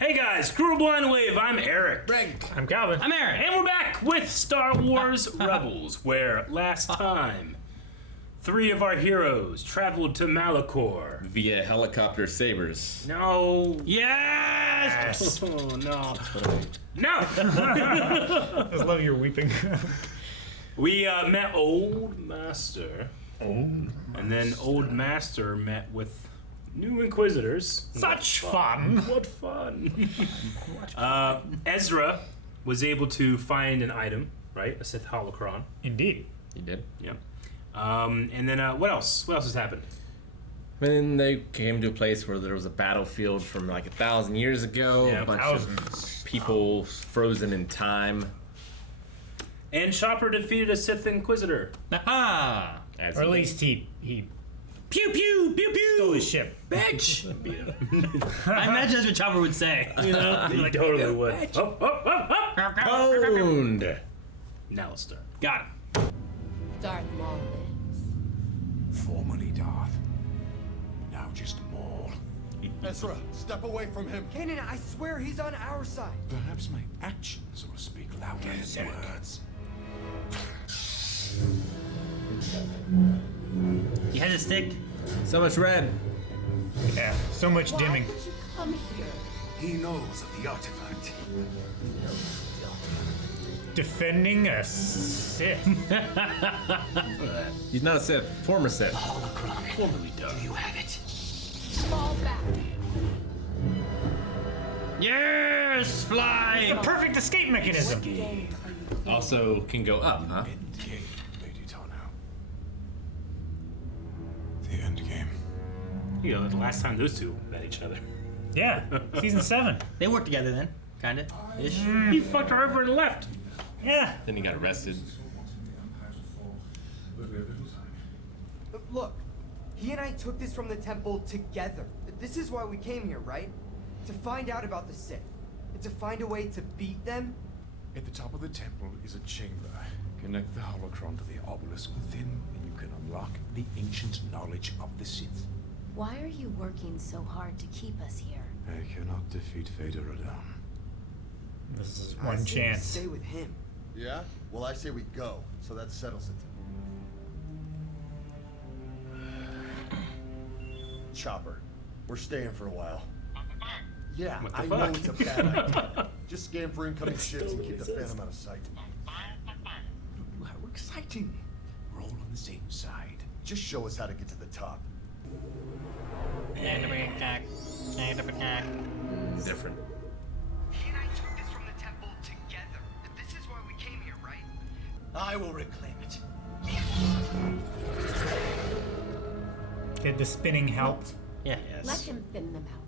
Hey guys, Crew Blind Wave, I'm Eric. Greg. I'm Calvin. I'm Aaron. And we're back with Star Wars Rebels, where last time, 3 of our heroes traveled to Malachor. Via helicopter sabers. No. Yes! Oh, no. No! I just love your weeping. We met Old Master. And then Old Master met with new Inquisitors. Such fun. What fun. Ezra was able to find an item, right? A Sith holocron. Indeed. He did. Yep. And then what else? What else has happened? Then they came to a place where there was a battlefield from like 1,000 years ago. Yeah, a bunch thousands. of people frozen in time. And Chopper defeated a Sith Inquisitor. Aha! As Or at he- least he Pew pew pew pew! stole his ship. Bitch! I imagine that's what Chopper would say. You know? He totally would. Oh, oh, oh, oh. Owned. Now let's start. Got him. Darth Maul lives. Formerly Darth, now just Maul. Ezra, step away from him. Kanan, I swear he's on our side. Perhaps my actions will speak louder than words. You had a stick? So much red. Yeah, so much dimming. Why did you come here? He knows of the artifact. Defending a Sith. He's not a Sith. Former Sith. Holocron. Formerly Darth. You have it. Fall back. Yes! Fly! The perfect escape mechanism. Game are you playing? Also can go up, huh? Endgame, Lady Tano. The endgame. You know, the last time those two met each other. Yeah, season 7. They work together then. Kinda. Ish. He fucked her over and left. Yeah. Then he got arrested. Look, he and I took this from the temple together. This is why we came here, right? To find out about the Sith. And to find a way to beat them. At the top of the temple is a chamber. Connect the holocron to the obelisk within, and you can unlock the ancient knowledge of the Sith. Why are you working so hard to keep us here? I cannot defeat Vader alone. This is I one say we chance. Stay with him. Yeah? Well, I say we go, so that settles it. Chopper, we're staying for a while. Yeah, What the I fuck? know it's a bad idea. Just scan for incoming ships and keep the Phantom out of sight. How exciting! We're all on the same side. Just show us how to get to the top. Different. He and I took this from the temple together. This is why we came here, right? I will reclaim it. Did the spinning help? Yeah. Let him thin them out.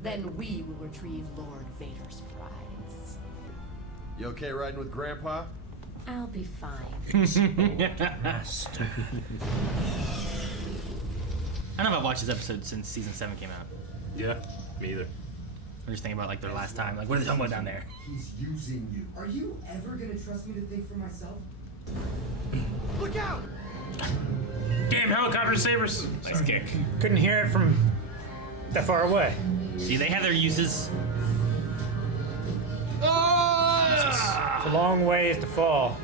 Then we will retrieve Lord Vader's prize. You okay riding with Grandpa? I'll be fine. Master. I don't know if I've watched this episode since season 7 came out. Yeah, me either. I'm just thinking about like their last time. Like, what are they talking about down there? He's using you. Are you ever gonna trust me to think for myself? Look out! Damn helicopter sabers. Nice kick. Couldn't hear it from that far away. See, they have their uses. It's a long ways to fall.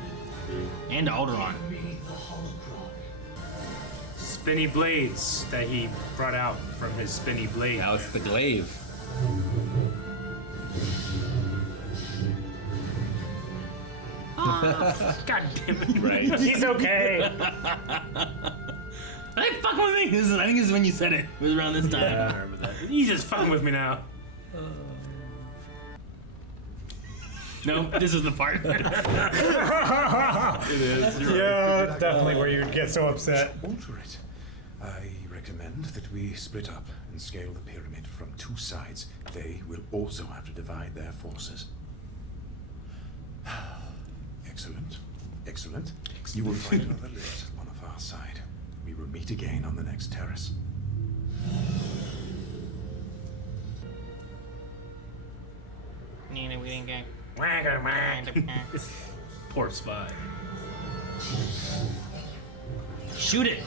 And Alderaan. Spinny blades that he brought out from his spinny blade. Now it's the glaive. God damn it. Right. He's okay. Hey, fuck with me! I think this is when you said it. It was around this time. Yeah, I remember that. He's just fucking with me now. No, this is the part. It is. Yeah, that's definitely where you'd get so upset. Alter it. I recommend that we split up and scale the pyramid from 2 sides. They will also have to divide their forces. Excellent. Excellent. You will find another lift on the far side. We will meet again on the next terrace. Poor spy. Shoot it!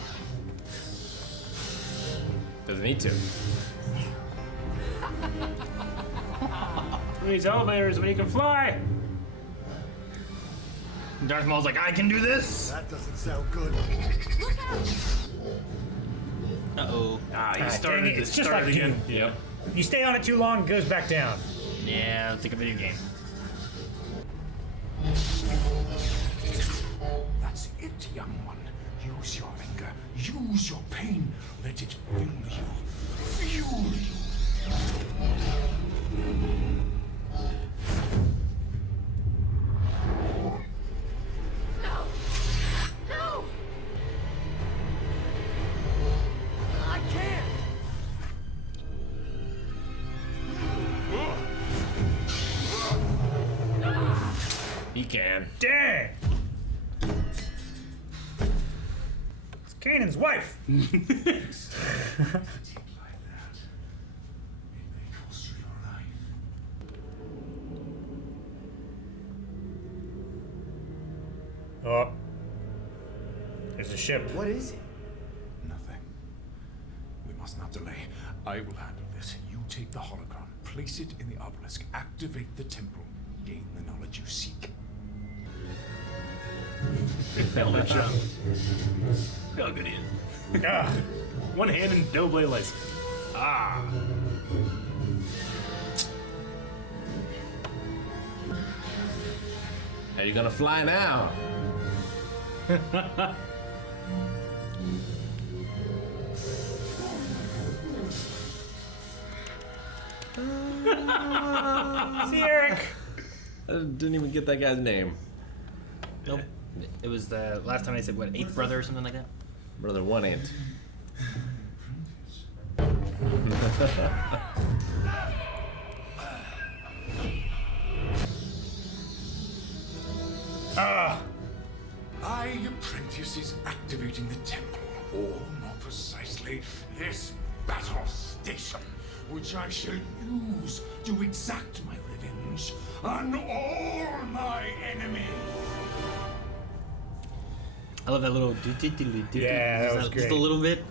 Doesn't need to. These elevators when you can fly. Darth Maul's like, I can do this. That doesn't sound good. Look out! Uh-oh. Ah, you Ah, started dang it, it. it's just Started like again. Doom. Yep. If you stay on it too long, it goes back down. Yeah, it's like a video game. That's it, young one. Use your anger. Use your pain. Let it fill you. Fuel you. No! No! I can't! He can. Dang! It's Kanan's wife. Like that. It may cost you your life. Oh. There's a ship. What is it? Nothing. We must not delay. I will handle this. You take the holocron, place it in the obelisk, activate the temple, gain the knowledge you seek. Helmet jump. Look how good he is. Ah. One hand and double blade lights. Ah. How you gonna fly now? See, Eric. I didn't even get that guy's name. Nope. It was the last time I said, what, eighth brother or something like that? Brother One Ant. Ah. I, Apprentice, is activating the temple, or more precisely, this battle station, which I shall use to exact my revenge on all my enemies. I love that little do-do-do-do-do. Yeah, that was Just great. a little bit.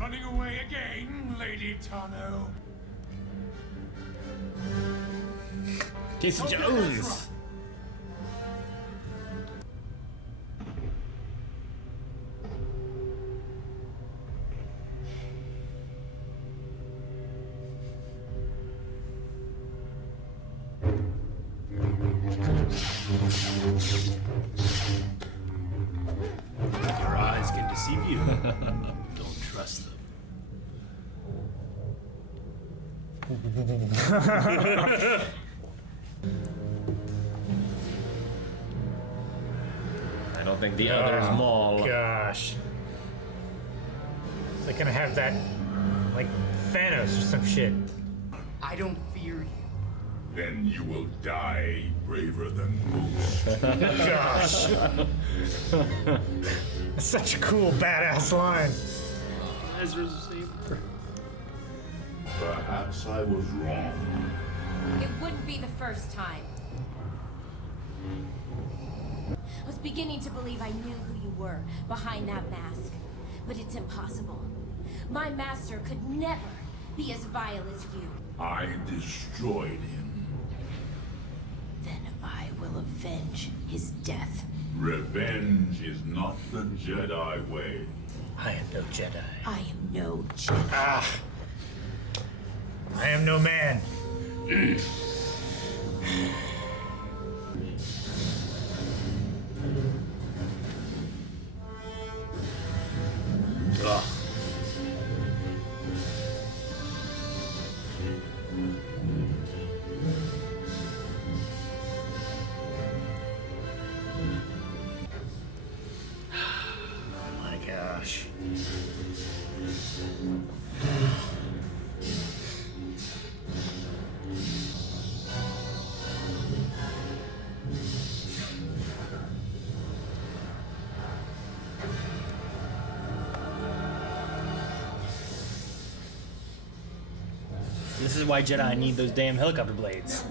Running away again, Lady Tano. Casey Jones. Your eyes can deceive you. Don't trust them. I don't think the other's Maul. Gosh. Is it gonna have that, like, Thanos or some shit? I don't fear you. Then you will die braver than most. Gosh. That's such a cool, badass line. Ezra's saber. Perhaps I was wrong. It wouldn't be the first time. I was beginning to believe I knew who you were behind that mask. But it's impossible. My master could never be as vile as you. I destroyed him. Then I will avenge his death. Revenge is not the Jedi way. I am no Jedi. I am no Jedi. Ah. I am no man. Ugh. Oh my gosh. This is why Jedi need those damn helicopter blades.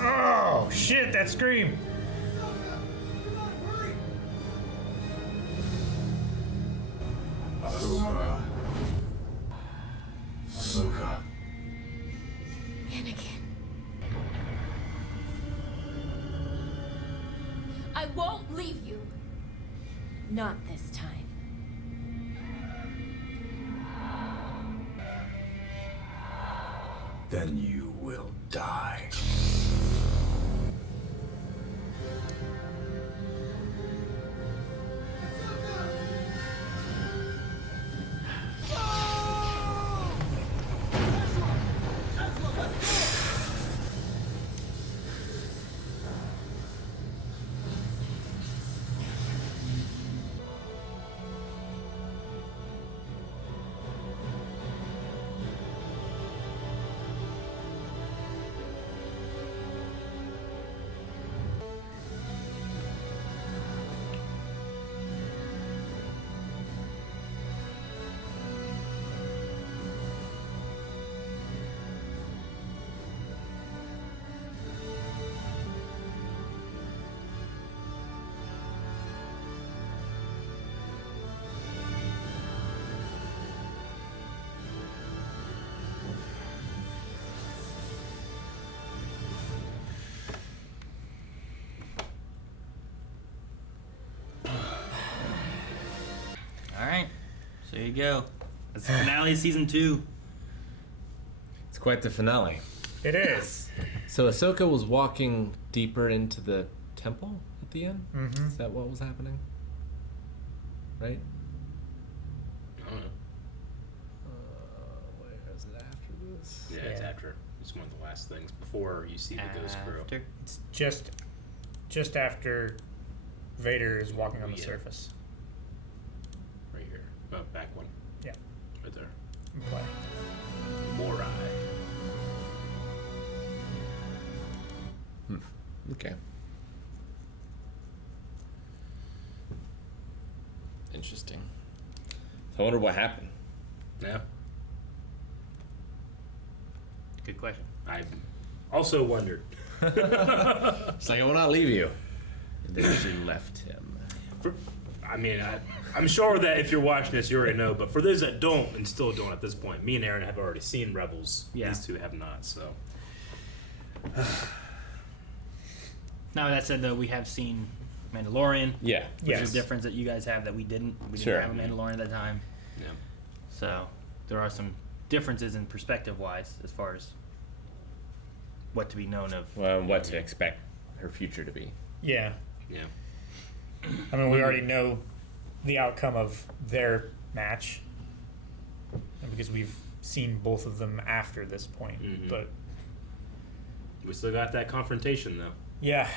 Oh, shit, that scream! Ahsoka. Anakin. I won't leave you. Not this time. Then you will die. Alright, so there you go. That's the finale of season 2. It's quite the finale. It is. So Ahsoka was walking deeper into the temple at the end? Mm-hmm. Is that what was happening? Right? I don't know. Where is it after this? Yeah, it's after. It's one of the last things before you see the ghost crew. After. It's just after Vader is walking on the Yeah. surface. Right here. Oh, back one. Yeah. Right there. In play. Morai. Okay. Interesting. So I wonder what happened. Yeah. Good question. I also wondered. It's like, I will not leave you. And then she left him. I'm sure that if you're watching this, you already know. But for those that don't and still don't at this point, me and Aaron have already seen Rebels. Yeah. These two have not. So Now that said, though, we have seen Mandalorian. Yeah. Which Yes. is a difference that you guys have that we didn't. We Sure. didn't have a Mandalorian at that time. yeah. So there are some differences in perspective-wise as far as what to be known of. Well, what to expect her future to be. Yeah. Yeah. I mean, we already know the outcome of their match because we've seen both of them after this point. Mhm. But We still got that confrontation though. yeah,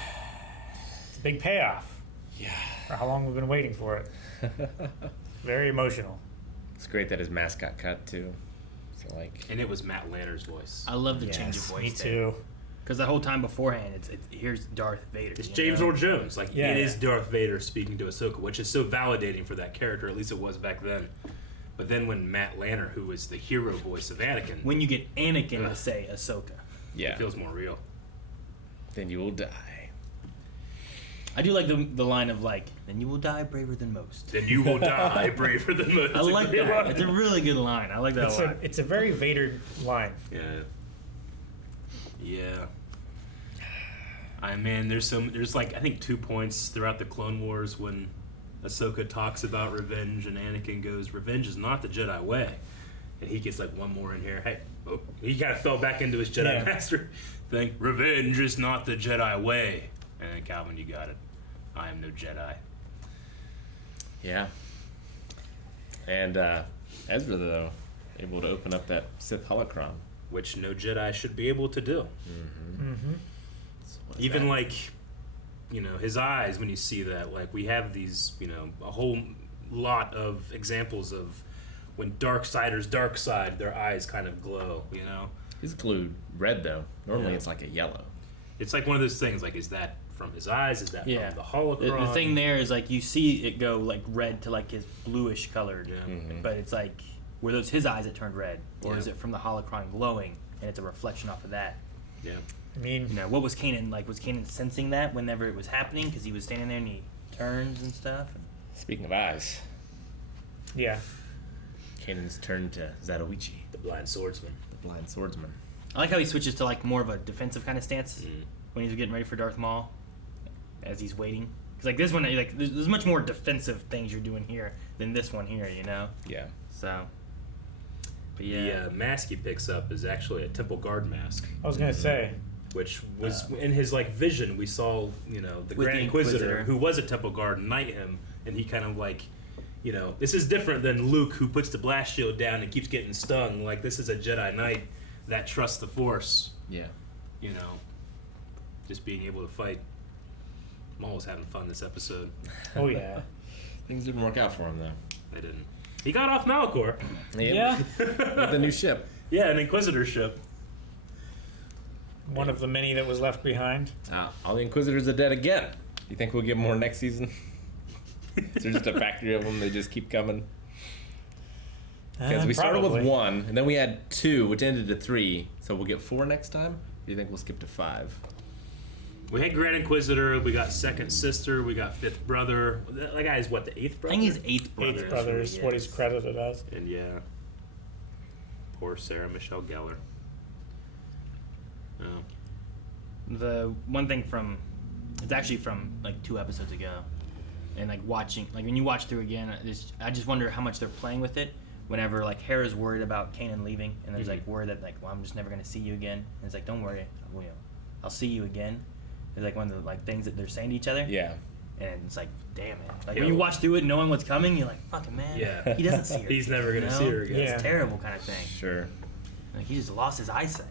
it's a big payoff Yeah. for how long we've been waiting for it. Very emotional. It's great that his mask got cut too. So like, And it was Matt Lanner's voice. I love the change of Yes, voice. me there. too. Because the whole time beforehand, it's here's Darth Vader. It's you James know? Earl Jones. Like Yeah. it is Darth Vader speaking to Ahsoka, which is so validating for that character. At least it was back then. But then when Matt Lanner, who was the hero voice of Anakin, When you get Anakin Ugh. to say Ahsoka. yeah. it feels more real. Then you will die. I do like the line of like, then you will die braver than most. Then you will die braver than most. I like that. It's a really good line. I like that a lot. It's a very Vader line. Yeah. Yeah. There's like I think 2 points throughout the Clone Wars when Ahsoka talks about revenge and Anakin goes, "Revenge is not the Jedi way," and he gets like one more in here. Hey, he kind of fell back into his Jedi Yeah. Master thing. Revenge is not the Jedi way. And then Calvin, you got it. I am no Jedi. Yeah. And Ezra though, able to open up that Sith holocron. Which no Jedi should be able to do. Mm-hmm. So what is Even that? like, his eyes when you see that. Like we have these, a whole lot of examples of when Darksiders dark side, their eyes kind of glow. He's glued red though. Normally Yeah. it's like a yellow. It's like one of those things. Like, is that from his eyes? Is that Yeah. from the holocron? The thing there is like you see it go like red to like his bluish colored, Yeah. but it's like were those his eyes that turned red, or Yeah. is it from the holocron glowing and it's a reflection off of that? Yeah. I mean, You know, what was Kanan like? Was Kanan sensing that whenever it was happening because he was standing there and he turns and stuff? Speaking of eyes, yeah. Kanan's turned to Zatoichi, The blind swordsman. the blind swordsman. I like how he switches to like more of a defensive kind of stance when he's getting ready for Darth Maul, as he's waiting. Because like this one, like there's much more defensive things you're doing here than this one here, you know. Yeah. So, but yeah, The mask he picks up is actually a temple guard mask, I was gonna say. which was in his like vision. We saw, you know, the With Grand the Inquisitor, Inquisitor. who was a temple guard, knight him, and he kind of like, you know, this is different than Luke, who puts the blast shield down and keeps getting stung. Like, this is a Jedi Knight that trusts the Force. Yeah. You know, just being able to fight. Maul was having fun this episode. Oh yeah. Things didn't work out for him though. I didn't. He got off Malachor. Yeah. With the new ship. Yeah, an Inquisitor ship. One of the many that was left behind. All the Inquisitors are dead again. You think we'll get more next season? Is there just a factory of them? They just keep coming. Because we started with Probably. 1, and then we had 2, which ended at 3. So we'll get 4 next time. Or do you think we'll skip to 5? We had Grand Inquisitor, we got Second Sister, we got Fifth Brother. That guy is what, the eighth I brother? think he's eighth brother. Eighth brother is what he's credited as. And yeah. Poor Sarah Michelle Gellar. Oh. The one thing from, it's actually from like 2 episodes ago, and like watching, like when you watch through again, I just wonder how much they're playing with it. Whenever like Hera's worried about Kanan leaving, and there's like word that like, well, I'm just never gonna see you again. And it's like, don't worry, I'll see you again. It's like one of the like things that they're saying to each other. Yeah. And it's like, damn it. Like Yeah. when you watch through it, knowing what's coming, you're like, fucking man. Yeah. He doesn't see her. He's never gonna you know? see her again. Yeah. It's terrible kind of thing. Sure. Like he just lost his eyesight.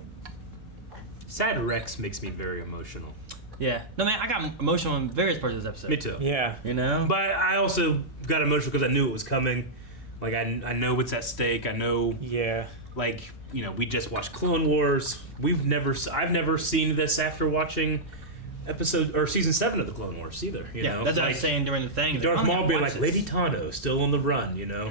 Sad Rex makes me very emotional. Yeah. No man, I got emotional in various parts of this episode. Me too. Yeah. You know? But I also got emotional because I knew it was coming. Like, I know what's at stake. I know, Yeah. like, you know, we just watched Clone Wars. I've never seen this after watching season 7 of the Clone Wars either. You know? That's what I like, was saying during the thing. Like, Darth I'm Maul gonna being watch like, this. Lady Tano still on the run, you know?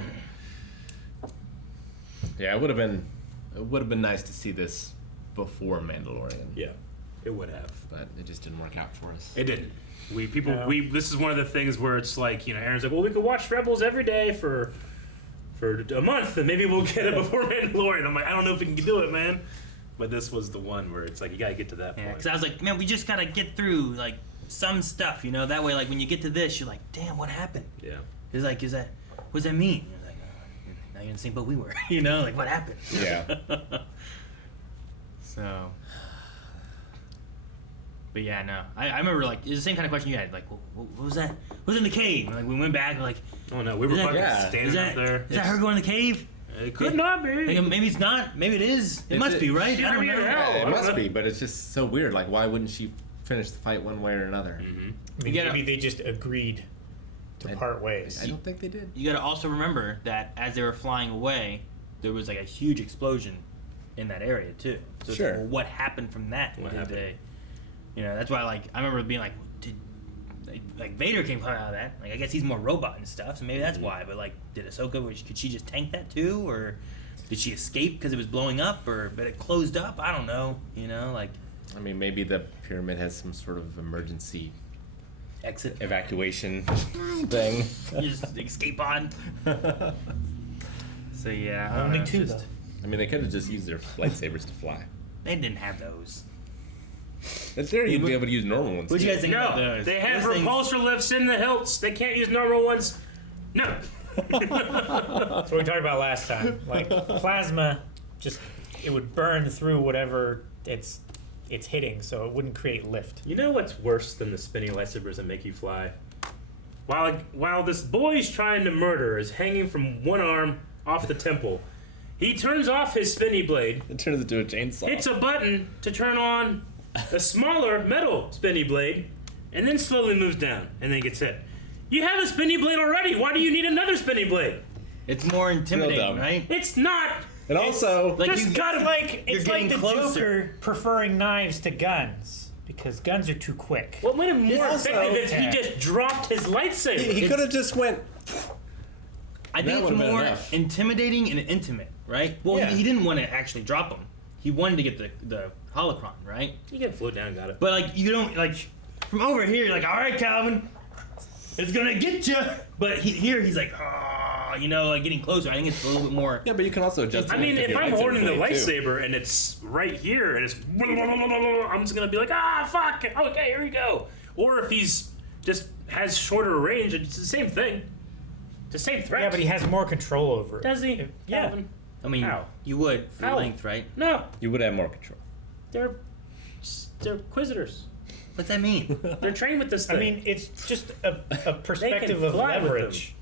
Yeah, it would have been nice to see this before Mandalorian. Yeah, it would have. But it just didn't work out for us. It didn't. No. This is one of the things where it's like, you know, Aaron's like, well, we could watch Rebels every day for a month, and maybe we'll get it before Mandalorian. I'm like, I don't know if we can do it, man. But this was the one where it's like, you gotta get to that Yeah, point. because I was like, man, we just gotta get through like some stuff, you know. That way, like when you get to this, you're like, damn, what happened? Yeah. It's like, what does that mean? You're like, now you're in the same boat we were, you know, like what happened? Yeah. So, but yeah, no, I remember like it's the same kind of question you had, like, what was that? What was in the cave? And, like we went back, like, Oh no, we were Is that- fucking yeah. standing up there. is that her going in the cave? It could not be. Like, maybe it's not. Maybe it is. It must be, right? I don't know. Yeah, it I must don't be, but it's just so weird. Like, why wouldn't she finish the fight one way or another? I mean, You gotta- maybe they just agreed to part ways. I don't think they did. You got to also remember that as they were flying away, there was like a huge explosion in that area too. So it's Sure. like, well, what happened from that? What Did happened? they- you know, that's why like I remember being like, did like Vader came out of that? Like I guess he's more robot and stuff, so maybe that's why. But like, did Ahsoka? Could she just tank that too, or did she escape because it was blowing up, or but it closed up? I don't know. You know, like I mean, maybe the pyramid has some sort of emergency exit. evacuation thing. You just escape on. So yeah, I don't Only know, 2 just- though. I mean, they could have just used their lightsabers to fly. They didn't have those. In theory, you'd be able to use normal ones. What do you too. guys think about No, those? they have Those things- repulsor lifts in the hilts. They can't use normal ones. No. That's what we talked about last time. Like plasma, just it would burn through whatever it's hitting, so it wouldn't create lift. You know what's worse than the spinning lightsabers that make you fly? While this boy's trying to murder is hanging from one arm off the temple, he turns off his spinny blade, It turns into a chainsaw. hits a button to turn on a smaller metal spinny blade, and then slowly moves down and then gets hit. You have a spinny blade already. Why do you need another spinny blade? It's more intimidating, dumb. right? It's not. and also, Like Just you got It's like You're the getting closer. Joker preferring knives to guns Because guns are too quick. What made him more Also- effective if he Yeah. just dropped his lightsaber? He could have just went. I That think it's would've been more enough. intimidating and intimate, right? Well, Yeah. he didn't want to actually drop him. He wanted to get the holocron, right? You can float down, got it. But like you don't like from over here. You're like, all right, Calvin, it's gonna get you. But here he's like, like getting closer. I think it's a little bit more. Yeah, but you can also adjust. I the mean, length of if your I'm holding the blade, too. lightsaber and it's right here and it's, I'm just gonna be like, fuck, okay, here we go. Or if he's just has shorter range, it's the same thing. It's the same threat. Yeah, but he has more control over it. Does he? Yeah. Calvin? I mean, How? you would for How? length, right? No, You would have more control. they're inquisitors. What's that mean? They're trained with this thing. I mean, it's just a perspective of fly with leverage.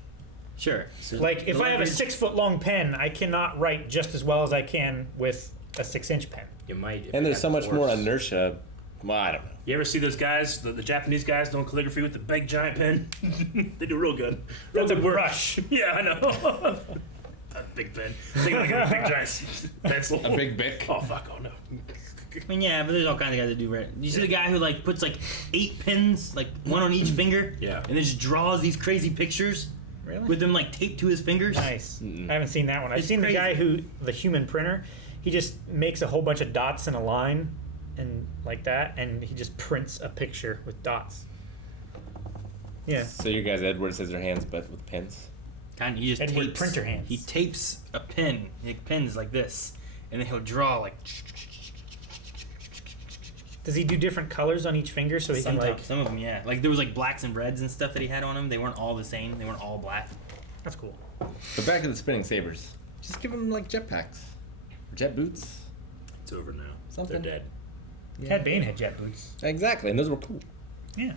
Sure. So Like, if the I have a leverage- 6-foot long pen, I cannot write just as well as I can with a 6-inch pen. you might. if And you there's have so much more force. inertia. Well, I don't know. You ever see those guys, the Japanese guys doing calligraphy with the big giant pen? They do real good. Real That's a good work. brush. Yeah, I know. A big pen. Think like a big giant pencil. A big bic. Oh fuck! Oh no. I mean, yeah, but there's all kinds of guys that do. You see the guy who like puts like 8 pins, like one on each finger, Yeah. and then just draws these crazy pictures Really? with them like taped to his fingers. Nice. I haven't seen that one. I've It's seen crazy. the guy the human printer, he just makes a whole bunch of dots in a line and like that, and he just prints a picture with dots. Yeah. So your guys Edward Scissorhands, but with pins. Kind of, he just Edward tapes. printer hands. He tapes a pin, like pins like this, and then he'll draw like. Does he do different colors on each finger so he can Sometimes, like? some of them, yeah. Like there was like blacks and reds and stuff that he had on him. They weren't all the same. They weren't all black. That's cool. But back to the spinning sabers. Just give them like jetpacks, jet boots. It's over now. Something. They're dead. Cad Bane had jet boots. Exactly, and those were cool. Yeah.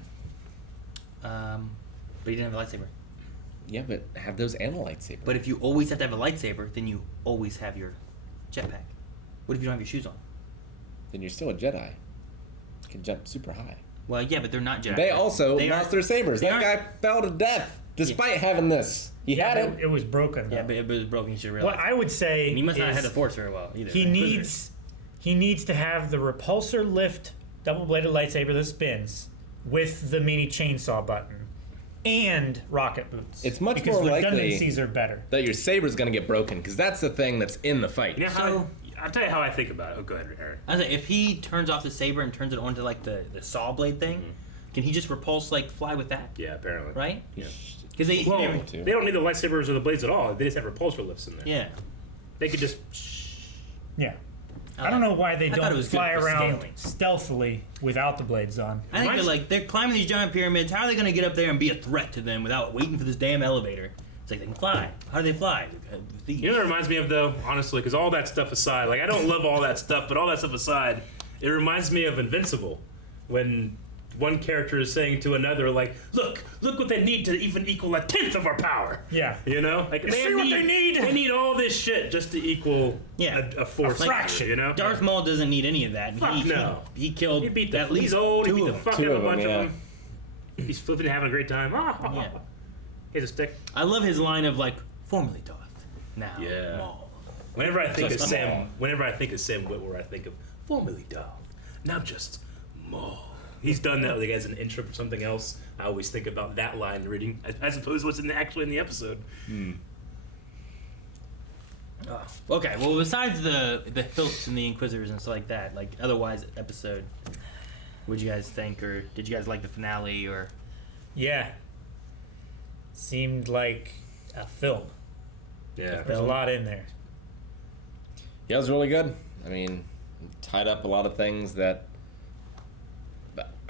But he didn't have a lightsaber. Yeah, but have those and a lightsaber. But if you always have to have a lightsaber, then you always have your jetpack. What if you don't have your shoes on? Then you're still a Jedi. You can jump super high. Well, yeah, but they're not Jedi. They also They lost aren't- their sabers. they That aren't- guy fell to death despite having this. He had it. It was broken. Yeah, though. but it was broken. You should realize. What I would say And he must not have is had the force very well either. he Inquisitors. needs to have the repulsor lift double-bladed lightsaber that spins with the mini chainsaw button and rocket boots. It's much because more likely- redundancies are better. That your saber's gonna get broken because that's the thing that's in the fight. You know how So- I'll tell you how I think about it. Oh, go ahead, Aaron. I was like, if he turns off the saber and turns it onto like the saw blade thing, can he just repulse like fly with that? Yeah, apparently. Right? Yeah. Because they Well, never- too. they don't need the lightsabers or the blades at all. They just have repulsor lifts in there. yeah. They could just. Yeah. I don't know why they I thought it don't was good fly for around scaling. stealthily without the blades on. I think Mine's- they're climbing these giant pyramids. How are they going to get up there and be a threat to them without waiting for this damn elevator? It's like they can fly. How do they fly? With these. You know what it reminds me of, though, honestly, because all that stuff aside, like, I don't love all that stuff, but all that stuff aside, it reminds me of Invincible, when one character is saying to another, like, look what they need to even equal 1/10 of our power. Yeah. You know? Like, see what they need? They need all this shit just to equal Yeah. a force. A fraction. You know? Darth Maul doesn't need any of that. Fuck no. He killed He beat the, at least he's old, he two beat the of them. fuck Two out of a of them, bunch yeah. of them. He's flipping and having a great time. Yeah. Here's a stick. I love his line of like, formerly Darth, now Yeah. Maul. Whenever I think of Just Sam, Maul. whenever I think of Sam Witwer, I think of formerly Darth, now just Maul. He's done that like as an intro for something else. I always think about that line reading as opposed to what's actually in the episode. Okay, well, besides the hilts and the Inquisitors and stuff like that, like otherwise episode, what'd you guys think, or did you guys like the finale, or Yeah. Seemed like a film. Yeah. There's a lot in there. Yeah, it was really good. I mean, tied up a lot of things that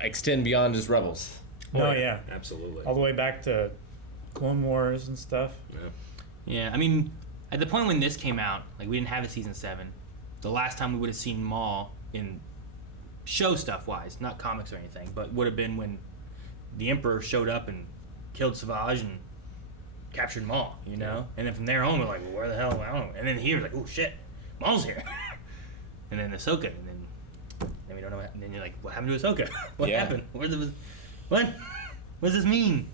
extend beyond just Rebels. Oh, yeah. Absolutely. All the way back to Clone Wars and stuff. Yeah. yeah, I mean, at the point when this came out, like we didn't have a season 7. The last time we would have seen Maul in show stuff wise, not comics or anything, but would have been when the Emperor showed up and killed Savage and captured Maul, you know? And then from there on, we're like, well, where the hell? I don't know. And then here, like, oh shit, Maul's here. And then Ahsoka, and then we don't know. And then you're like, what happened to Ahsoka? What Yeah. happened? What does this mean?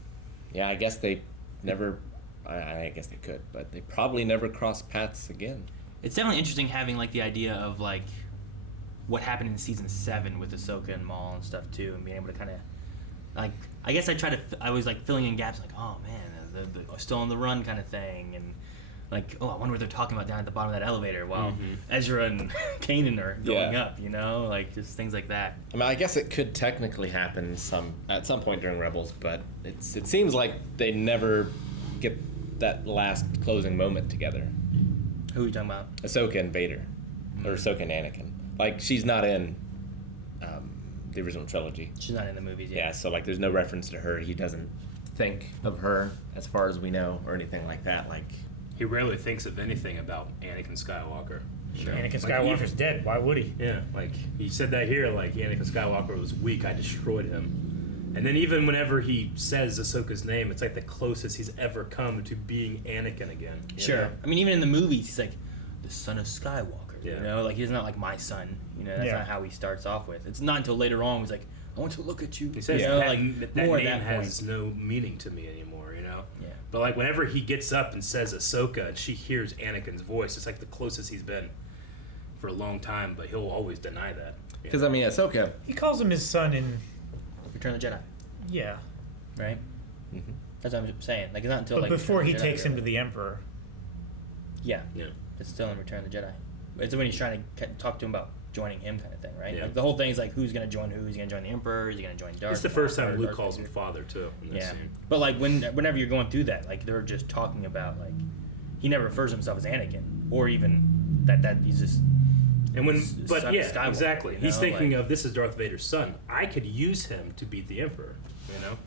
Yeah, I guess they never. I guess they could, but they probably never cross paths again. It's definitely interesting having like the idea of like what happened in season 7 with Ahsoka and Maul and stuff too, and being able to kind of like, I guess I was like filling in gaps, like, oh man, the still on the run kind of thing, and like, oh, I wonder what they're talking about down at the bottom of that elevator while Ezra and Kanan are going up, you know, like just things like that. I mean, I guess it could technically happen at some point during Rebels, but it seems like they never get that last closing moment together. Who are you talking about? Ahsoka and Vader, or Ahsoka and Anakin. Like, she's not in the original trilogy. She's not in the movies yet. Yeah, so like, there's no reference to her. He doesn't think of her, as far as we know, or anything like that. Like, he rarely thinks of anything about Anakin Skywalker. Sure. Anakin Skywalker's dead. Why would he? Yeah, like he said that here. Like, Anakin Skywalker was weak. I destroyed him. And then even whenever he says Ahsoka's name, it's like the closest he's ever come to being Anakin again. Sure. Know? I mean, even in the movies, he's like the son of Skywalker. Yeah. You know, like he's not like my son. You know, that's not how he starts off with. It's not until later on he's like, I want to look at you. He says you know, that, like that more name at that has point. no meaning to me anymore. You know. Yeah. But like whenever he gets up and says Ahsoka, and she hears Anakin's voice, it's like the closest he's been for a long time. But he'll always deny that. because I mean, Ahsoka. He calls him his son in. Return of the Jedi. Yeah. Right. Mm-hmm. That's what I'm saying. Like it's not until But like before he Return of the takes Jedi, him really. to the Emperor. Yeah. Yeah. It's still in Return of the Jedi. It's when he's trying to talk to him about joining him, kind of thing, right? Yeah. Like the whole thing is like, who's gonna join who? Is he gonna join the Emperor? Is he gonna join Darth? It's the first Vader, time Luke Darth calls him Vader? father too. In that Yeah. scene. But like whenever you're going through that, like they're just talking about like he never refers to himself as Anakin or even that he's just. And when, son but of yeah, Skywalker, exactly. you He's know, thinking like- of this is Darth Vader's son. I could use him to beat the Emperor. You know.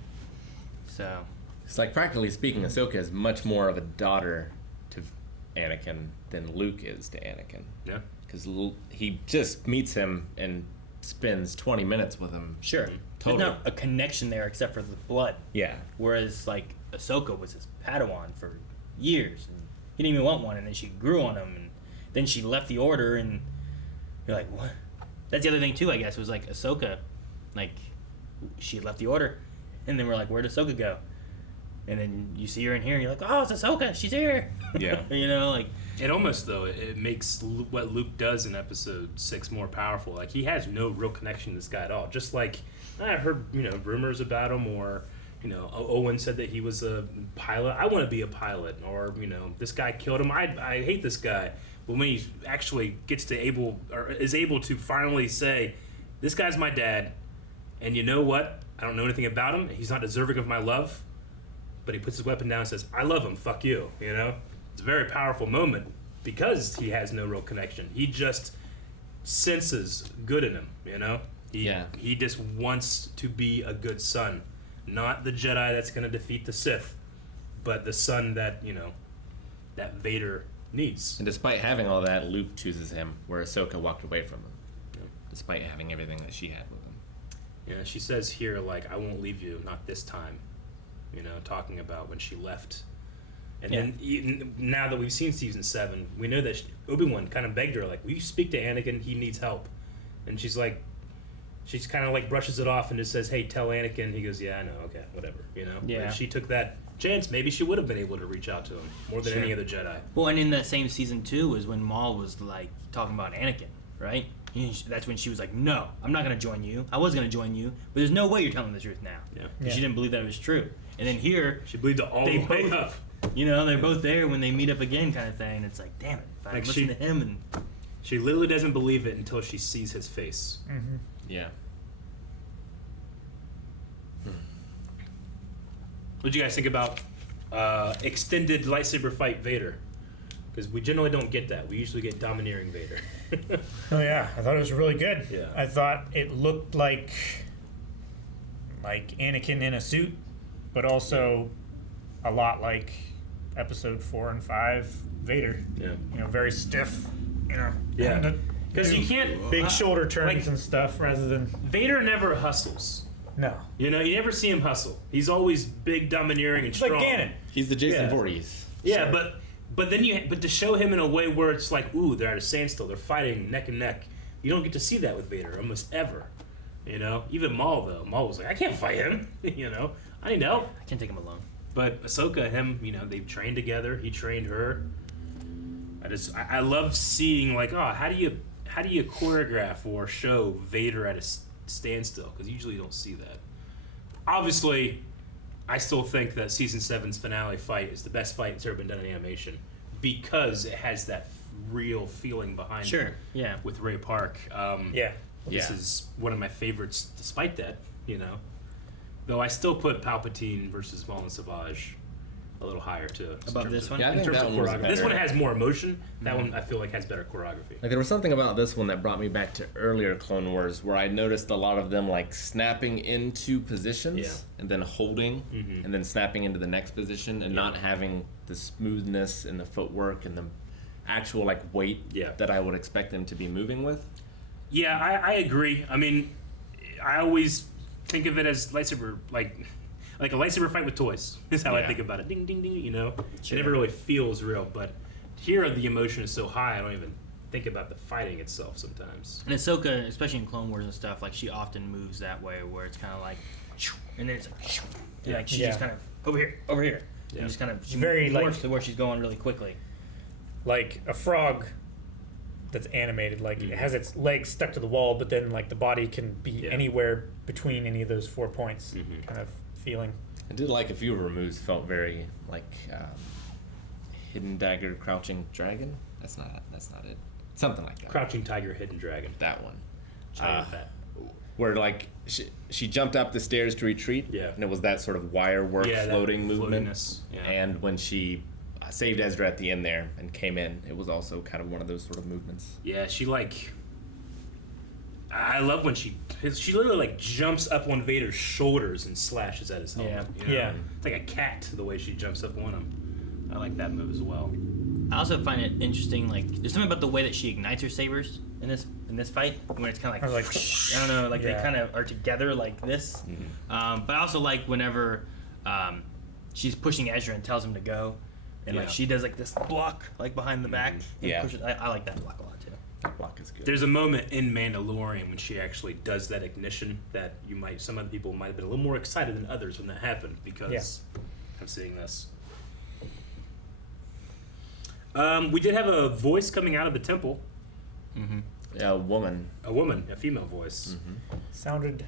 So. It's like, practically speaking, Ahsoka is much more of a daughter to Anakin than Luke is to Anakin. Yeah. Because he just meets him and spends 20 minutes with him. Sure. Totally. There's not a connection there except for the blood. Yeah. Whereas like Ahsoka was his Padawan for years, and he didn't even want one, and then she grew on him, and then she left the Order, and you're like, what? That's the other thing too, I guess, was like Ahsoka, like she left the Order, and then we're like, where'd Ahsoka go? And then you see her in here, and you're like, oh, it's Ahsoka, she's here. Yeah. You know, like. It almost though it makes what Luke does in Episode 6 more powerful. Like he has no real connection to this guy at all. Just like I heard, rumors about him, or Owen said that he was a pilot. I want to be a pilot, or this guy killed him. I hate this guy. But when he actually is able to finally say, this guy's my dad, and you know what? I don't know anything about him. He's not deserving of my love. But he puts his weapon down and says, I love him. Fuck you. It's a very powerful moment because he has no real connection. He just senses good in him, He just wants to be a good son. Not the Jedi that's going to defeat the Sith, but the son that, that Vader needs. And despite having all that, Luke chooses him, where Ahsoka walked away from him, despite having everything that she had with him. Yeah, she says here, like, I won't leave you, not this time. Talking about when she left. And then now that we've seen season 7, we know that Obi-Wan kind of begged her, like, will you speak to Anakin? He needs help. And she's kind of like brushes it off and just says, hey, tell Anakin. He goes, yeah, I know, okay, whatever, Yeah. If she took that chance, maybe she would have been able to reach out to him more than any other Jedi. Well, and in that same season 2 was when Maul was like talking about Anakin, right? That's when she was like, no, I'm not going to join you. I was going to join you, but there's no way you're telling the truth now. Yeah. She didn't believe that it was true. And then here, She believed it all the way both, up. they're both there when they meet up again, kind of thing. It's like, damn it, if I Like listen to him and She literally doesn't believe it until she sees his face. Mm-hmm. Yeah. What do you guys think about extended lightsaber fight Vader? Because we generally don't get that. We usually get domineering Vader. Oh yeah, I thought it was really good. Yeah. I thought it looked like Anakin in a suit, but also a lot like Episode 4 and 5 Vader. Yeah. Very stiff. Yeah. and Because you can't... big shoulder turns like- and stuff rather than Vader never hustles. no. You never see him hustle. He's always big, domineering, and It's like strong. Ganon. He's the Jason Yeah. Voorhees. Yeah, but then but to show him in a way where it's like, ooh, they're at a standstill, they're fighting neck and neck. You don't get to see that with Vader almost ever. Even Maul though. Maul was like, I can't fight him. I need help. I can't take him alone. But Ahsoka, him, they've trained together. He trained her. I love seeing like, oh, how how do you choreograph or show Vader at a standstill? Because usually you don't see that. Obviously, I still think that Season 7's finale fight is the best fight that's ever been done in animation because it has that real feeling behind it. Yeah. With Ray Park. This is one of my favorites despite that, you know. Though I still put Palpatine versus Valen Savage a little higher too. Above this one? Yeah, I In think terms that of one was choreography. better. This one has more emotion. That one I feel like has better choreography. Like there was something about this one that brought me back to earlier Clone Wars where I noticed a lot of them like snapping into positions and then holding and then snapping into the next position and not having the smoothness and the footwork and the actual like weight that I would expect them to be moving with. Yeah, I agree. I mean, I always think of it as lightsaber, like a lightsaber fight with toys is how I think about it. Ding, ding, ding, you know? It never really feels real, but here the emotion is so high, I don't even think about the fighting itself sometimes. And Ahsoka, especially in Clone Wars and stuff, like she often moves that way where it's kind of like, and then it's like, like she's just kind of over here. And just kind of very like to where she's going really quickly. Like a frog that's animated, like it has its legs stuck to the wall, but then like the body can be anywhere between any of those 4 points, kind of feeling. I did like a few of her moves felt very like Hidden Dagger, Crouching Dragon. That's not it. Something like that. Crouching Tiger, Hidden Dragon. That one. Fat. Where like she jumped up the stairs to retreat, and it was that sort of wire work floating movement. And when she saved Ezra at the end there and came in, it was also kind of one of those sort of movements. Yeah, she like. I love when she literally like jumps up on Vader's shoulders and slashes at his helmet. You know? It's like a cat the way she jumps up on him. I like that move as well. I also find it interesting, like there's something about the way that she ignites her sabers in this fight when it's kind of like I don't know, like they kind of are together like this. But I also like whenever she's pushing Ezra and tells him to go, and like she does like this block like behind the back. And pushes, I like that block a lot too. That block is good. There's a moment in Mandalorian when she actually does that ignition that some other people might have been a little more excited than others when that happened because of seeing this. We did have a voice coming out of the temple. Yeah, a woman, a female voice. Sounded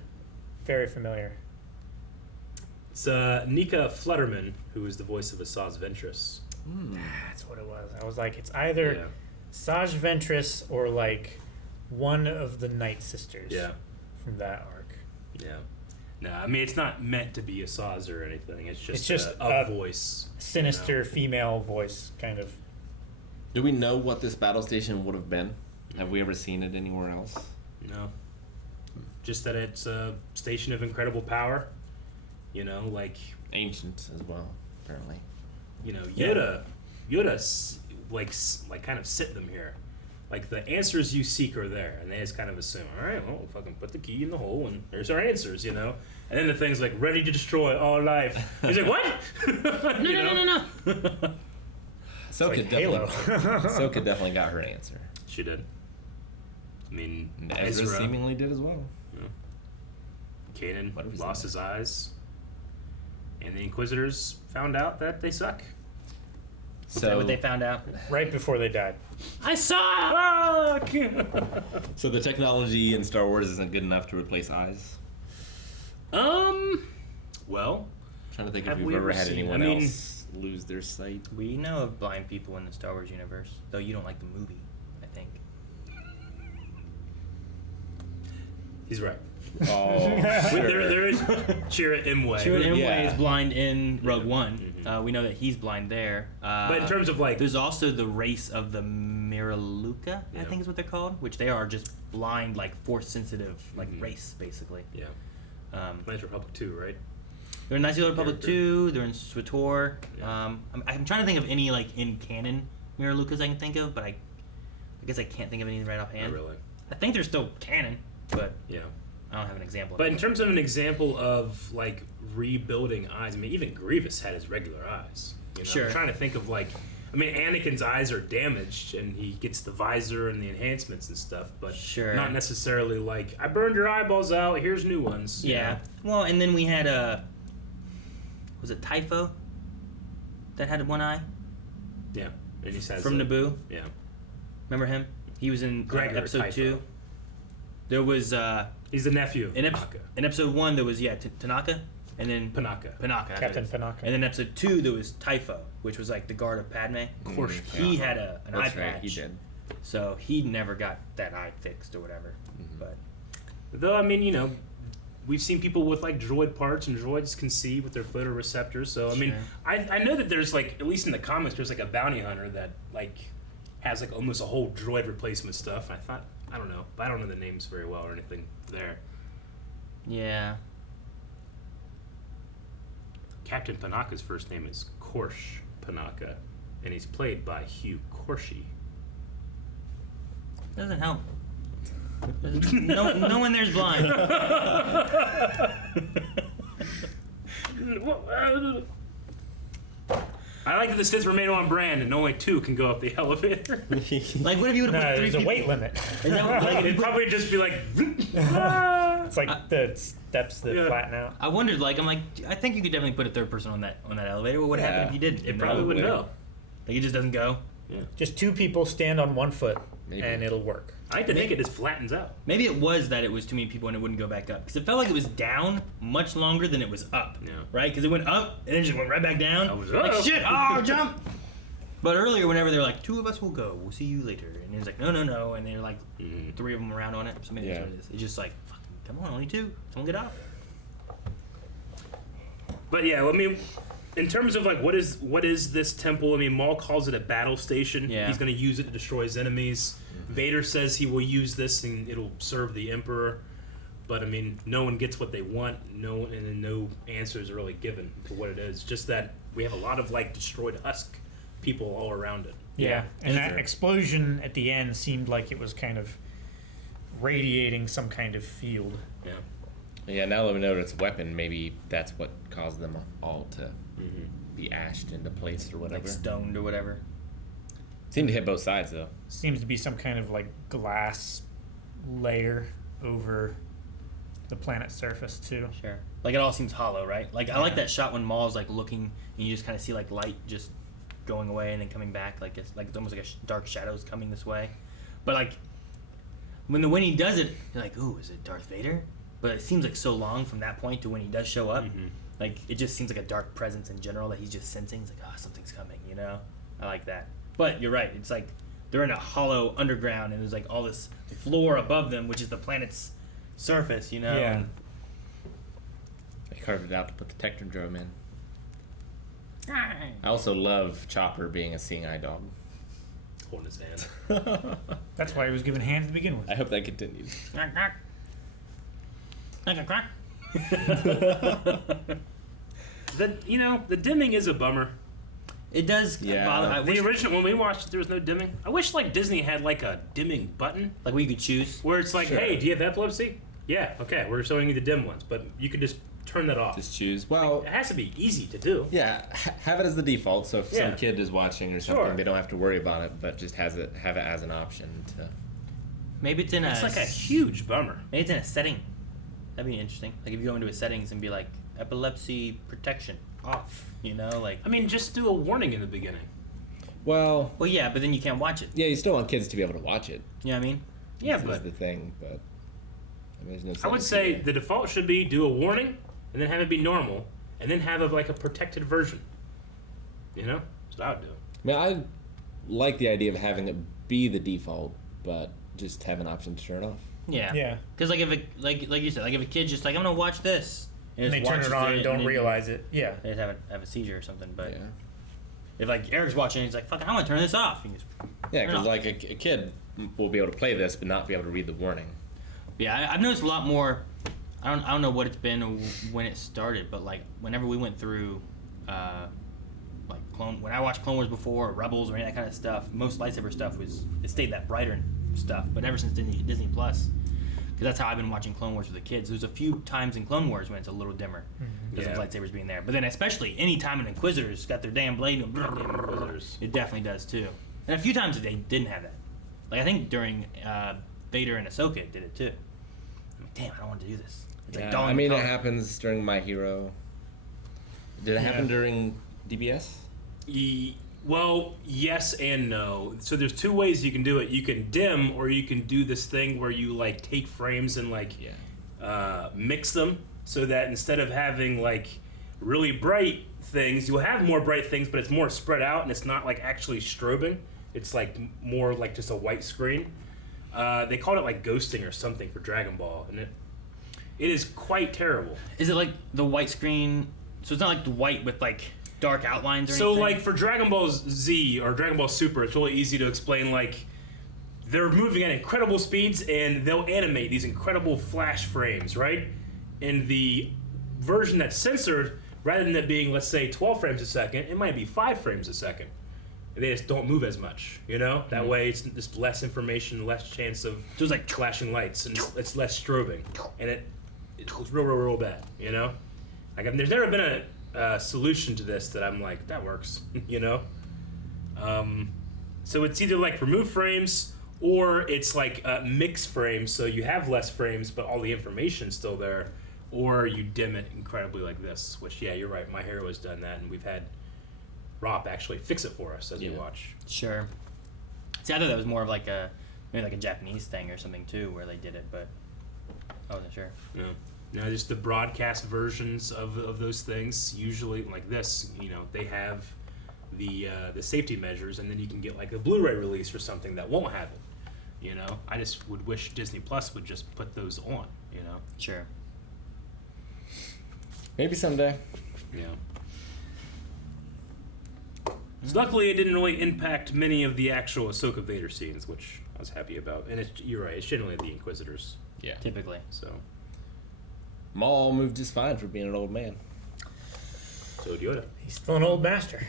very familiar. It's Nika Flutterman, who is the voice of Asajj Ventress. That's what it was. I was like, it's either Asajj Ventress or like one of the Night Sisters. From that arc. Yeah. No, I mean it's not meant to be Asajj or anything. It's just a voice, sinister female voice, kind of. Do we know what this battle station would have been? Have we ever seen it anywhere else? No. Just that it's a station of incredible power. You know, like ancient as well, apparently. You know, Yoda, like kind of sit them here. Like the answers you seek are there, and they just kind of assume, all right, well, fucking put the key in the hole, and there's our answers, you know. And then the thing's like ready to destroy all life. He's like, what? No. Ahsoka definitely got her answer. She did. I mean, and Ezra seemingly did as well. Yeah. Kanan lost his eyes, and the Inquisitors found out that they suck. Is that what they found out? Right before they died. I suck! So the technology in Star Wars isn't good enough to replace eyes? Well, I'm trying to think if we've ever had anyone else lose their sight. We know of blind people in the Star Wars universe, though you don't like the movie, I think. He's right. Oh, sure. There is Chirrut Imwe. Chirrut Imwe is blind in Rogue One. We know that he's blind there. But in terms of like... There's also the race of the Miraluka, I think is what they're called, which they are just blind, like force-sensitive, like race, basically. Yeah. Knights Republic 2, right? They're in Knights of the Republic 2, they're in SWTOR. Yeah. I'm trying to think of any, like, in canon Miralukas I can think of, but I guess I can't think of any right offhand. Not really. I think they're still canon, but... Yeah. I don't have an example. But in terms of an example of like rebuilding eyes, I mean, even Grievous had his regular eyes. You know? Sure. I'm trying to think of like, I mean, Anakin's eyes are damaged, and he gets the visor and the enhancements and stuff, but not necessarily like I burned your eyeballs out. Here's new ones. Yeah. Well, and then we had was it Typho that had one eye? Yeah. And he says from Naboo. Yeah. Remember him? He was in Gregor episode Typho. 2. There was He's the nephew of in Panaka. episode 1 there was Tanaka, and then Panaka. Panaka, that's Captain what it is. Panaka. And then episode 2 there was Typho, which was like the guard of Padme. Of course. He had an eye That's right, patch. he did. So he never got that eye fixed or whatever. But Though, I mean, you know, we've seen people with like droid parts, and droids can see with their photoreceptors. So, I mean, Sure. I know that there's like, at least in the comics, there's like a bounty hunter that like has like almost a whole droid replacement stuff. I don't know, but I don't know the names very well or anything there. yeah, Captain Panaka's first name is Korsh Panaka, and he's played by Hugh Corshi. doesn't help. No one there's blind. I like that the Sith remain on brand, and only 2 can go up the elevator. Like, what if you would No, have put 3 there's a people? weight limit. Is that, like, It'd probably just be like. It's like the steps that Yeah. flatten out. I wondered, like, I think you could definitely put a third person on that elevator. What would happen Yeah. if you did? It probably would know. Like, it just doesn't go. Just 2 people stand on 1 foot, Maybe. and it'll work. I like to think it just flattens out. Maybe it was that it was too many people and it wouldn't go back up because it felt like it was down much longer than it was up. Yeah. Right? Because it went up and then just went right back down. I was like up. shit! Oh, jump! But earlier, whenever they're like, 2 of us will go. We'll see you later. And he's like, no, and they're like, 3 of them around on it. So maybe that's Yeah. what it is. It's just like, fucking, come on, only 2. Someone get off. But yeah, I mean, in terms of like what is this temple? I mean, Maul calls it a battle station. Yeah. He's going to use it to destroy his enemies. Vader says he will use this and it'll serve the Emperor. But I mean, no one gets what they want. No answers are really given to what it is. Just that we have a lot of like destroyed husk people all around it. Yeah, and that Sure. explosion at the end seemed like it was kind of radiating some kind of field. Yeah. Yeah, now that we know it's a weapon, maybe that's what caused them all to be ashed into place or whatever. Like stoned or whatever. Seemed to hit both sides though. Seems to be some kind of like glass layer over the planet's surface too. Sure. Like it all seems hollow, right? Like I like that shot when Maul's like looking and you just kind of see like light just going away and then coming back. Like it's almost like a dark shadows coming this way. But like when he does it, you're like, ooh, is it Darth Vader? But it seems like so long from that point to when he does show up. Like it just seems like a dark presence in general that he's just sensing. He's like, oh, something's coming, you know? I like that. But you're right. It's like they're in a hollow underground and there's like all this floor above them, which is the planet's surface, you know? Yeah. And They carved it out to put the Technodrome in. I also love Chopper being a seeing eye dog. Holding his hand. That's why he was given hands to begin with. I hope that continues. The dimming is a bummer. It does Yeah. bother. I wish, The original, when we watched it, there was no dimming. I wish like Disney had like a dimming button like we could choose. where it's like, Sure. hey, do you have epilepsy? Yeah, okay, we're showing you the dim ones, but you could just turn that off. Just choose. Well, It has to be easy to do. yeah, have it as the default. So if Yeah. some kid is watching or something, Sure. they don't have to worry about it, but just have it as an option to. Maybe it's in It's a. like a huge bummer. Maybe it's in a setting. That'd be interesting. Like if you go into a settings and be like epilepsy protection off. You know, like. I mean, just do a warning in the beginning. Well, Well, yeah, but then you can't watch it. yeah, you still want kids to be able to watch it. You know what I mean? Yeah, This is but the thing, but I mean, there's no I sense would to say it. the default should be do a warning, and then have it be normal, and then have like a protected version. You know, that's what I would do. I mean, I like the idea of having it be the default, but just have an option to turn it off. Yeah. Yeah. Because like if a like you said, like if a kid's just like I'm gonna watch this, And they just turn watches it on and don't then realize it. Yeah. they just have a seizure or something. But Yeah, if like Eric's watching, he's like, "Fuck, I want to turn this off." And yeah, Turn it because off. like a kid will be able to play this, but not be able to read the warning. Yeah, I've noticed a lot more. I don't know what it's been or when it started, but like whenever we went through, like when I watched Clone Wars before, or Rebels, or any of that kind of stuff, most lightsaber stuff it stayed that brighter stuff. But ever since Disney Plus, because that's how I've been watching Clone Wars with the kids. There's a few times in Clone Wars when it's a little dimmer because of lightsabers being there. But then especially any time an Inquisitor's got their damn blade, it definitely does too. And a few times they didn't have that. Like I think during Vader and Ahsoka it did it too. I'm like, damn, I don't want to do this. It's like Yeah, dulling I mean, the it color. happens during My Hero. Did it happen during DBS? Well, yes and no. So there's two ways you can do it. You can dim, or you can do this thing where you like take frames and like mix them, so that instead of having like really bright things, you'll have more bright things, but it's more spread out and it's not like actually strobing. It's like more like just a white screen. They called it like ghosting or something for Dragon Ball, and it is quite terrible. Is it like the white screen? So it's not like the white with like dark outlines or So anything? like for Dragon Ball Z or Dragon Ball Super, it's really easy to explain. Like they're moving at incredible speeds and they'll animate these incredible flash frames, right? In the version that's censored, rather than it being, let's say, 12 frames a second, it might be 5 frames a second. They just don't move as much, you know? That way it's just less information, less chance of So it's like flashing lights, and it's less strobing. And it's real bad, you know? Like, there's never been a solution to this that I'm like, that works, you know? So it's either like remove frames, or it's like mix frames, so you have less frames, but all the information's still there, or you dim it incredibly like this, which, yeah, you're right, My Hero has done that, and we've had Rop actually fix it for us as we watch. Sure. See, I thought that was more of like maybe like a Japanese thing or something too, where they did it, but I wasn't sure. No, just the broadcast versions of those things, usually like this, you know, they have the safety measures, and then you can get like a Blu-ray release or something that won't have it. You know, I just would wish Disney Plus would just put those on. You know. Sure. Maybe someday. Yeah. So luckily, it didn't really impact many of the actual Ahsoka Vader scenes, which I was happy about. And you're right; it's generally the Inquisitors. Yeah. Typically. So. Maul moved just fine for being an old man. So Yoda. He's still an old master.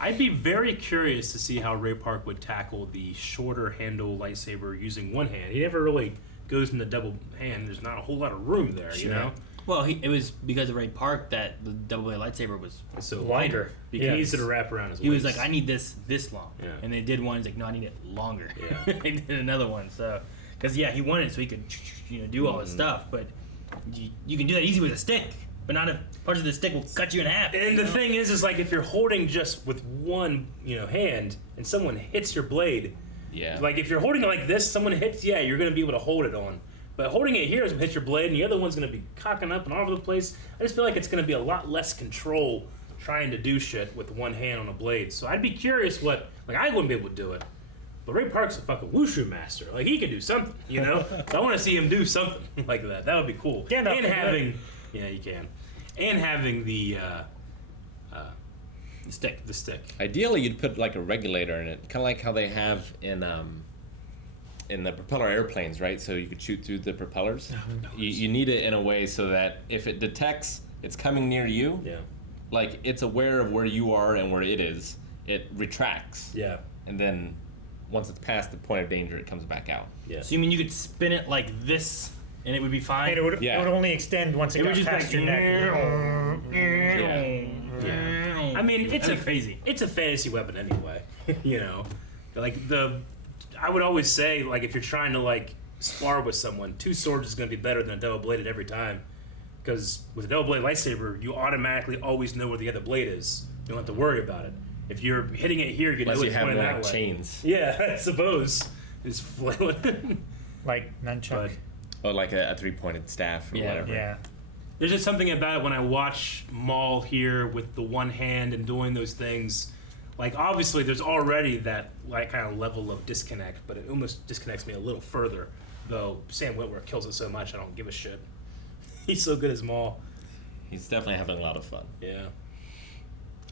I'd be very curious to see how Ray Park would tackle the shorter handle lightsaber using one hand. He never really goes into double hand. There's not a whole lot of room there, you know? Well, it was because of Ray Park that the double-bladed lightsaber was so wider. He needs it to wrap around his waist. He was like, I need this long. Yeah. And they did one. He's like, no, I need it longer. Yeah. They did another one. So, because, yeah, he wanted it so he could, do all this stuff. But you can do that easy with a stick. But not if parts of the stick will cut you in half. And the thing is like if you're holding just with one, hand, and someone hits your blade, like if you're holding it like this, someone hits, you're going to be able to hold it on. But holding it here is going to hit your blade, and the other one's going to be cocking up and all over the place. I just feel like it's going to be a lot less control trying to do shit with one hand on a blade. So I'd be curious I wouldn't be able to do it. But Ray Park's a fucking wushu master. Like, he can do something, So I want to see him do something like that. That would be cool. Yeah, no, and having... Yeah, you can. And having the stick. The stick. Ideally, you'd put like a regulator in it, kind of like how they have in the propeller airplanes, right? So you could shoot through the propellers. You need it in a way so that if it detects it's coming near you, like it's aware of where you are and where it is, it retracts. Yeah. And then once it's past the point of danger, it comes back out. Yeah. So you mean you could spin it like this and it would be fine? And it would only extend once it got would past your neck. Yeah. I mean, it's crazy. It's a fantasy weapon anyway. Like I would always say, like, if you're trying to like spar with someone, 2 swords is going to be better than a double bladed every time, because with a double bladed lightsaber, you automatically always know where the other blade is. You don't have to worry about it. If you're hitting it here, you know it's pointing that way. Chains. Yeah, I suppose it's flailing. Like nunchuck. Or like a 3-pointed staff or whatever. Yeah. There's just something about it when I watch Maul here with the one hand and doing those things. Like, obviously, there's already that like kind of level of disconnect, but it almost disconnects me a little further. Though Sam Witwer kills it so much, I don't give a shit. He's so good as Maul. He's definitely having a lot of fun. Yeah.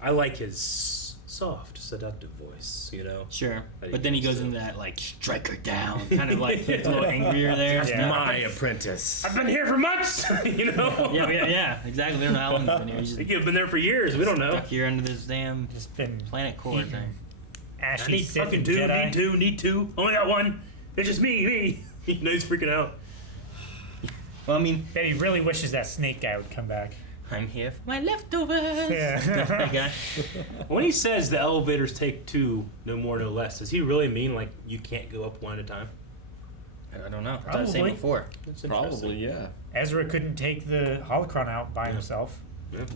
I like his soft, seductive voice, Sure. But then he goes into that, like, strike her down, kind of like, it's a little angrier there. Yeah. My apprentice. I've been here for months, Yeah, exactly. We don't know how long he's been here. He's He could have been there for years. We don't know. stuck here under this damn Just been planet core thing. ashy I need Sith fucking and 2, Jedi. need 2. Only got 1. It's just me. He's freaking out. Well, I mean, That he really wishes that snake guy would come back. I'm here for my leftovers. Yeah. That guy. When he says the elevators take 2, no more, no less, does he really mean like you can't go up one at a time? I don't know. That's what I was saying Probably. before. That's Probably, yeah. Ezra couldn't take the holocron out by himself.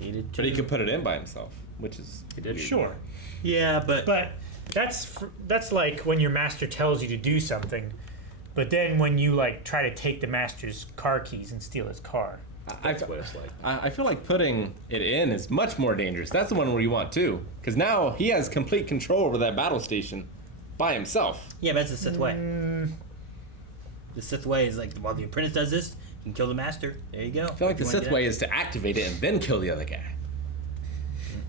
Needed to. But he could put it in by himself. which is He did. Sure. Yeah, but But that's like when your master tells you to do something, but then when you like try to take the master's car keys and steal his car. That's what it's like. I feel like putting it in is much more dangerous. That's the one where you want to, because now he has complete control over that battle station by himself. yeah, but that's the Sith way. The Sith way is like while the apprentice does this, you can kill the master. There you go. I feel like the Sith way is to activate it and then kill the other guy.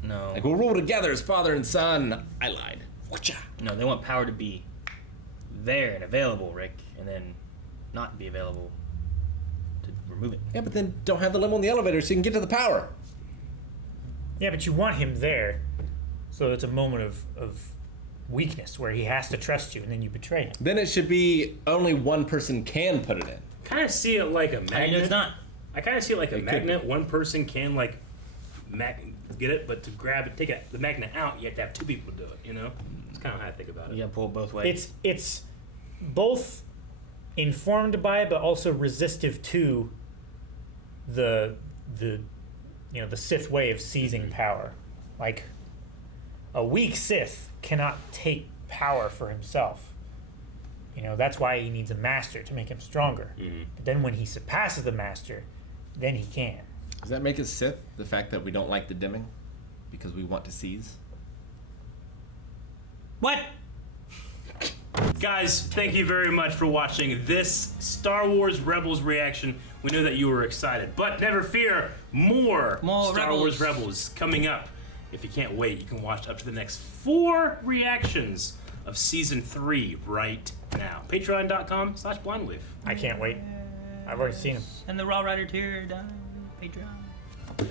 No, Like, we'll rule together as father and son. I lied. Whatcha? no, they want power to be there and available, Rick, and then not be available to remove it. Yeah, but then don't have the level in the elevator so you can get to the power. Yeah, but you want him there, so it's a moment of weakness where he has to trust you, and then you betray him. Then it should be only one person can put it in. Kind of see it like a I magnet. mean, it's not. I kind of see it like a It could magnet. One person can like get it, but to grab it, the magnet out, you have to have two people do it. You know, it's kind of how I think about it. You gotta pull it both ways. It's both informed by it, but also resistive to the the Sith way of seizing power. Like a weak Sith cannot take power for himself. You know, that's why he needs a master to make him stronger. But then when he surpasses the master, then he can. Does that make us Sith, the fact that we don't like the dimming? Because we want to seize? What? Guys, thank you very much for watching this Star Wars Rebels reaction. We know that you were excited, but never fear, more Star Wars Rebels coming up. If you can't wait, you can watch up to the next 4 reactions of Season 3 right now. Patreon.com/blindwave. I can't wait. I've already seen him. And the Raw Rider tier down Patreon.